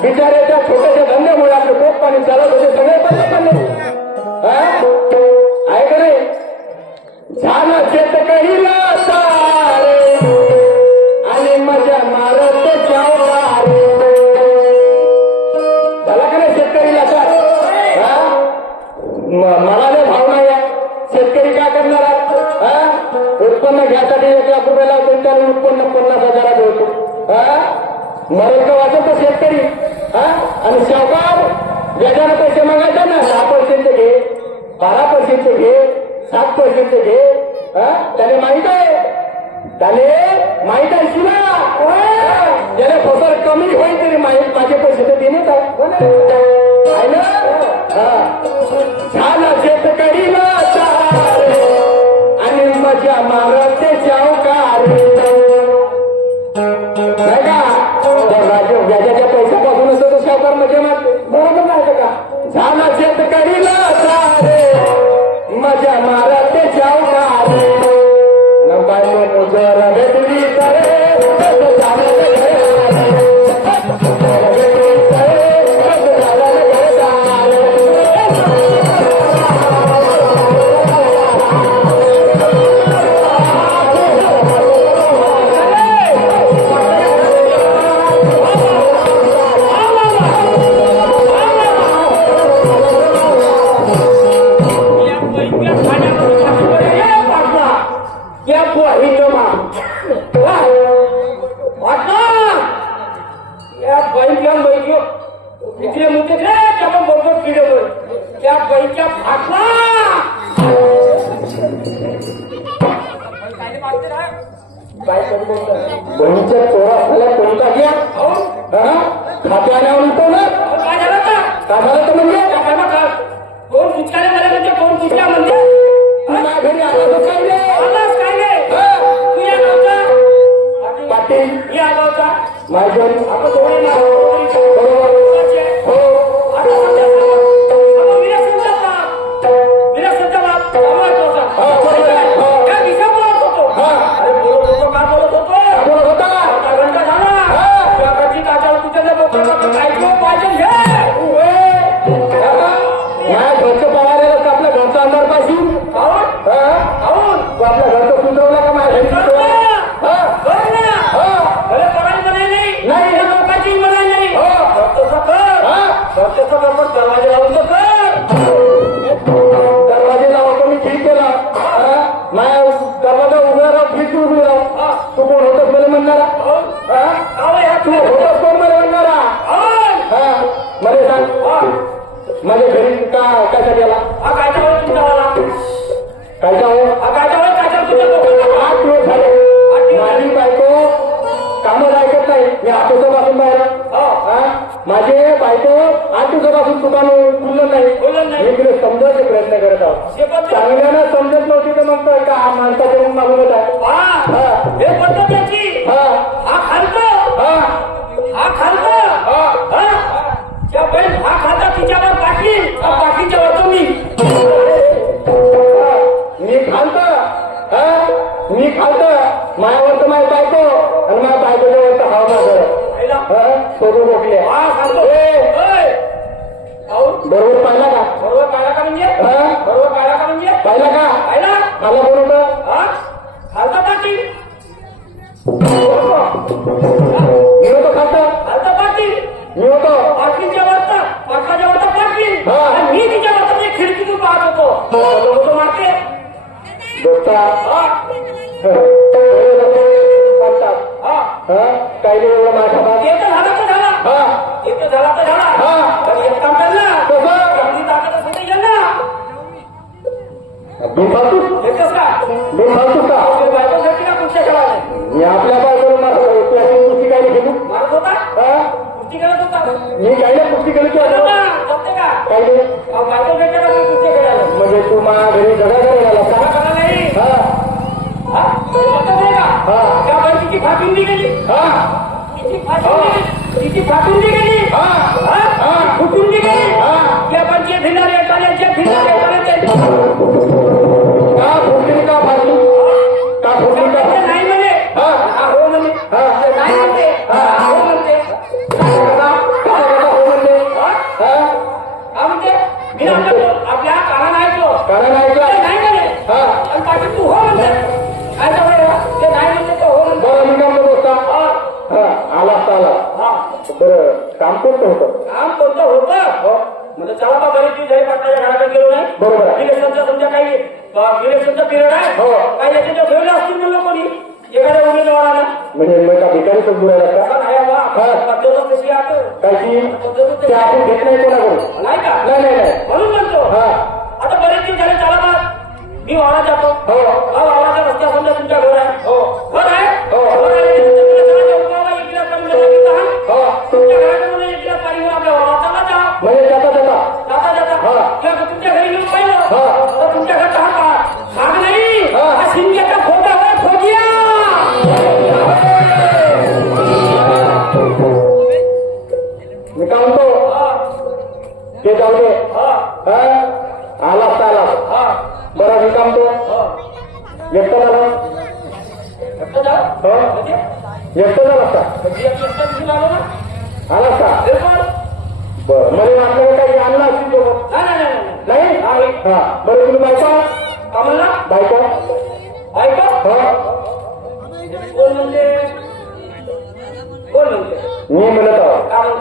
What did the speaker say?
बिचाऱ्याच्या छोट्याच्या धंद्यामुळे आपले पोट पाणी चालत होते सगळे बंद झाले हा? आहे का नाही? झालं शेत काही आणि मजा मारत चावकारे झाला का नाही शेतकरीला सार हा? मला नाही भाव नाही शेतकरी काय करणार? उत्पन्न घ्यासाठी एक लाख रुपये लावतो उत्पन्न पन्नास हजारात होतो हा? मरेल का वाचत तो शेतकरी? हा? आणि शावकार व्याजाने पैसे मागायचे ना दहा पैशांचे घे बारा पर्सेंटचे घे सात पैशांचे घे हा? त्याने माहीत आहे. त्याने माहीत आहे शिवा त्याने फसर कमी होईल तरी माहीत माझे पैसे तर देणेच आहे. ना? हा. झालं शेतकरीला आणि मजा मारते चौकार मजा रे त्याला बरोबर किडे त्या बाईच्या फाटला बहिणीच्या चोरा झाल्या कोणता घ्या खात्याने म्हणतो ना काय झालं का? का झालं तर म्हणजे काय काय? कोण पुचकारे मला म्हणजे कोण पुचका म्हणजे घरी आला काय रे? आवाज काय रे? हा? तू या गावचा? पाटील या गावचा? माझ्या आपण दोघे ना? ఉన్నారా పీకులు ఉన్నారా తుమ్మ హోటల్ పిల్లమన్నారా बायको आठ दिवसापासून दुकान खुललं नाही. खुललं नाही. तिला समजायचे प्रयत्न करत आहोत. चांगल्यानं समजत नव्हती तर म्हणतोय का हा माणसाच्या रूम मागूनच आहे. हा. हा. पद्धत याची. खालतो खालतो? त्या बहीण खालता तिच्यावर पाटील पाटीलच्या वरतो मी. मी खालतो. हा. मी खालतो. मायावर तर माझी बायको आणि माझ्या बायकोच्या हवा माझं? हा. सोडून हा. म्हणजे? बरोबर पाहिला का म्हणजे पाहिला का? पाहिला. मला होतं? हा? खालता मी होतो खालतो खालता पाटील मी होतो. पाटलीच्या वरता पाटलाच्या वरता पाटील. आणि मी तिच्या वरता ते खिडकीतून पाहत होतो. होतो मारते दोस्ता. हा. म्हणतात हा. काही एवढं माझ्या झाला तर झाला. हा. झाला तर झाला हा. तर एक काम कर ना कसं? चांगली ताकद असेल तर ये ना मी फालतू येतोस का? मी फालतू का? आपली बायको भेटली का? कुठच्या खेळायला मी आपल्या बायकोला मारतो तू काय मारत होता हा होता मी आता? का? भेटली का म्हणजे तू माझ्या घरी जगा करायला कळलं नाही. हा. हा? हा. त्या फाटून गेली. हा. तिची फाटून तिची फाटून गेली. हा. हा? हा. फुटून कोणतं होतं? काम कोणतं होतं? म्हणजे चला बा बरीच दिवस झाली पाटलाच्या घराकडे गेलो नाही. बरोबर. इलेक्शनचा तुमच्या काही इलेक्शनचा पिरियड आहे. हो. काही याचे ठेवले असतील म्हणलं कोणी एखाद्या उमेदवाराला म्हणजे मग का भिकारीच बोलायला का असं नाही हा. की ते आपण घेत नाही कोणाकडून? नाही का? नाही नाही नाही. म्हणून म्हणतो. हा. आता बरेच दिवस झाले चला मी वावरात जातो. हो. ते जाऊ दे हा, हा. आला असता आला. हा, बरं मी म्हणतो हा. एकटं झालं. एकटं? हो. झालं असता म्हणजे एकटं एकटं घेऊन आलो ना? आला असता हे पण? बरं. मला वाटलं काही आणलं असतील सोबत नाही. हा बरं तुम्ही बायका का म्हणला बायका ऐका हा. कोण म्हणजे कोण म्हणजे मी म्हणत आहो.